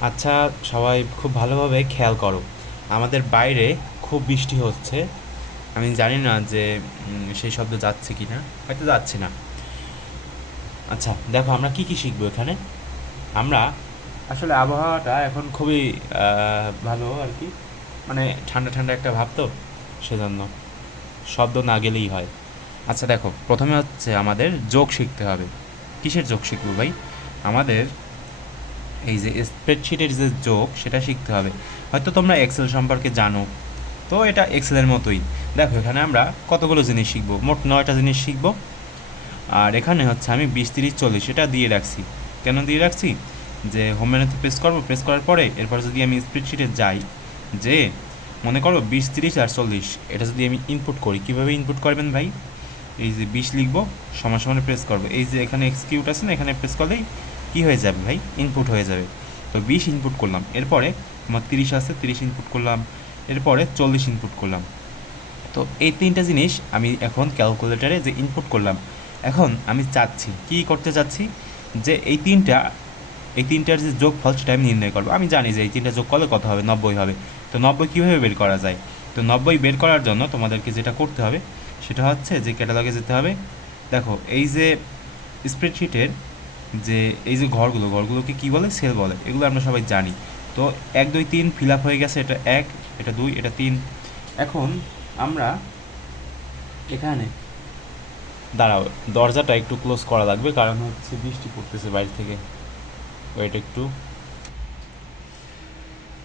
আচ্ছা সবাই খুব ভালোভাবে খেয়াল করো। আমাদের বাইরে খুব বৃষ্টি হচ্ছে। আমি জানি না যে সেই শব্দ যাচ্ছে কি না হয়তো যাচ্ছে না। আচ্ছা দেখো আমরা কি কি শিখব এখানে? আমরা আসলে আবহাওয়াটা এখন খুবই ভালো আর কি। মানে ঠান্ডা ঠান্ডা একটা ভাব তো, সেজন্য। শব্দ না গেলেই হয়। আচ্ছা দেখো, প্রথমে হচ্ছে আমাদের যোগ শিখতে হবে। কিসের যোগ শিখব ভাই? আমাদের এই যে স্প্রেডশিটের যে যোগ, সেটা শিখতে হবে। হয়তো তোমরা এক্সেল সম্পর্কে জানো। তো এটা এক্সেলের মতোই। দেখো, এখানে আমরা কতগুলো জিনিস শিখব? মোট নয়টা জিনিস শিখব। আর এখানে হচ্ছে আমি বিশ, তিরিশ, চল্লিশ, এটা দিয়ে রাখছি। কেন দিয়ে রাখছি? যে হোম মেনুতে প্রেস করব প্রেস করার পরে এরপর যদি আমি স্প্রেডশিটে যাই, যে মনে করো বিশ, তিরিশ আর চল্লিশ, এটা যদি আমি ইনপুট করি, কীভাবে ইনপুট করবেন ভাই? এই যে বিশ লিখব, সমান সমানে প্রেস করব। এই যে এখানে এক্সকিউট আছে না, এখানে প্রেস করলেই কী হয়ে যাবে ভাই? ইনপুট হয়ে যাবে। তো বিশ ইনপুট করলাম। এরপরে আমার তিরিশ আছে তিরিশ ইনপুট করলাম। এরপরে চল্লিশ ইনপুট করলাম। তো এই তিনটা জিনিস আমি এখন ক্যালকুলেটারে যে ইনপুট করলাম, এখন আমি চাচ্ছি, কি করতে চাচ্ছি? যে এই তিনটা, এই তিনটার যে যোগফল সেটা আমি নির্ণয় করব। আমি জানি যে এই তিনটা যোগ করলে কত হবে? নব্বই হবে। তো নব্বই কীভাবে বের করা যায়? তো নব্বই বের করার জন্য তোমাদেরকে যেটা করতে হবে, সেটা হচ্ছে যে ক্যাটালগে যেতে হবে। দেখো, এই যে স্প্রেডশিটের যে এই যে ঘরগুলো, ঘরগুলোকে কী বলে? সেল বলে। এগুলো আমরা সবাই জানি। তো এক, দুই, তিন ফিল আপ হয়ে গেছে। এটা এক, এটা দুই, এটা তিন। এখন আমরা এখানে দাঁড়াও, দরজাটা একটু ক্লোজ করা লাগবে কারণ হচ্ছে বৃষ্টি পড়তেছে বাইরে থেকে। ওয়েট একটু।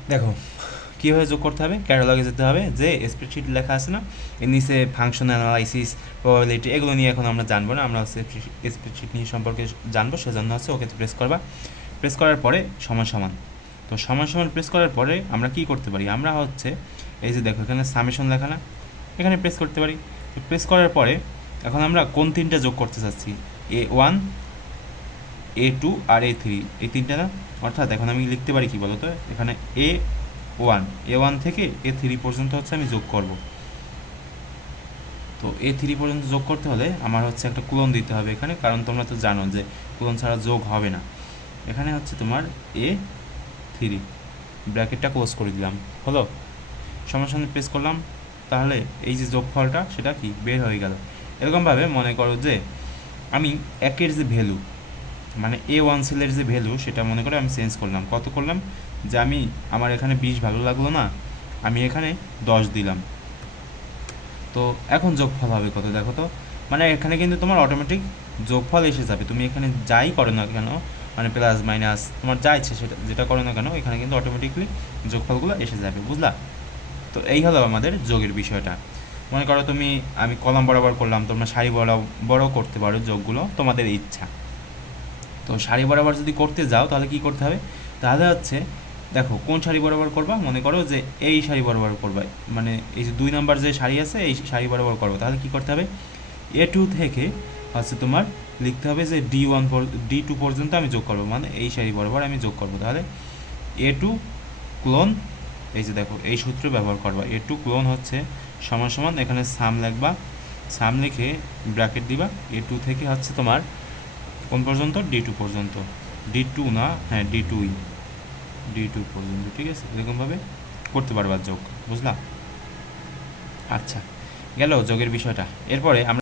দেখো কীভাবে যোগ করতে হবে ক্যাটালগে যেতে হবে, যে স্প্রেডশিট লেখা আছে না এর নিচে ফাংশন অ্যানালাইসিস প্রবাবিলিটি এগুলো নিয়ে এখন আমরা জানব না, আমরা হচ্ছে স্প্রেডশিট নিয়ে সম্পর্কে জানব, সেজন্য হচ্ছে ওকে প্রেস করবা। প্রেস করার পরে সমান সমান। তো সমান সমান প্রেস করার পরে আমরা কি করতে পারি? আমরা হচ্ছে এই যে দেখো, এখানে সামেশন লেখা না, এখানে প্রেস করতে পারি। প্রেস করার পরে এখন আমরা কোন তিনটা যোগ করতে চাচ্ছি? এ ওয়ান এ টু আর এ থ্রি এই তিনটা না? অর্থাৎ এখন আমি লিখতে পারি কি বলতো? এখানে এ ওয়ান, এ ওয়ান থেকে এ থ্রি পর্যন্ত হচ্ছে আমি যোগ করব। তো এ থ্রি পর্যন্ত যোগ করতে হলে আমার হচ্ছে একটা কুলন দিতে হবে এখানে, কারণ তোমরা তো জানো যে কুলন ছাড়া যোগ হবে না। এখানে হচ্ছে তোমার এ থ্রি, ব্র্যাকেটটা ক্লোজ করে দিলাম। হলো? সঙ্গে সঙ্গে প্রেস করলাম, তাহলে এই যে যোগফলটা, সেটা কি? বের হয়ে গেল। এরকমভাবে মনে করো যে আমি একের যে ভ্যালু মানে এ ওয়ান সেলের যে ভ্যালু সেটা মনে করে আমি চেঞ্জ করলাম। কত করলাম? যে আমি, আমার এখানে বিশ ভালো লাগল না, আমি এখানে দশ দিলাম। তো এখন যোগফল হবে কত দেখো তো? মানে এখানে কিন্তু তোমার অটোমেটিক যোগফল এসে যাবে। তুমি এখানে যাই করো না কেন মানে প্লাস মাইনাস তোমার যা ইচ্ছে সেটা, যেটা করো না কেন, এখানে কিন্তু অটোমেটিকলি যোগফলগুলো এসে যাবে, বুঝলা? তো এই হলো আমাদের যোগের বিষয়টা। মনে করো তুমি, আমি কলাম বরাবর করলাম, তোমরা বড় বড় করতে পারো যোগগুলো, তোমাদের ইচ্ছা। তো সারি বরাবর যদি করতে যাও, তাহলে কি করতে হবে? তাহলে হচ্ছে দেখো, কোন সারি বরাবর করবা? মনে করো যে এই সারি বরাবর করবা। মানে এই যে দুই নাম্বার যে সারি আছে, এই সারি বরাবর করব। তাহলে কি করতে হবে? এ টু থেকে হচ্ছে তোমার লিখতে হবে যে ডি ওয়ান ডি টু পর্যন্ত আমি যোগ করব। মানে এই সারি বরাবর আমি যোগ করব। তাহলে এ টু ক্লোন এই যে দেখো, এই সূত্র ব্যবহার করবা। এ টু ক্লোন হচ্ছে সমান সমান, এখানে সাম লিখবা। সাম লিখে ব্র্যাকেট দিবা। এ টু থেকে হচ্ছে তোমার কোন পর্যন্ত? ডি টু পর্যন্ত। ডি টু না হ্যাঁ ডি টুই ডি টু পর্যন্ত, ঠিক আছে? এরকমভাবে করতে পারবা যোগ, বুঝলা? আচ্ছা গেল যোগের বিষয়টা। এরপরে আমরা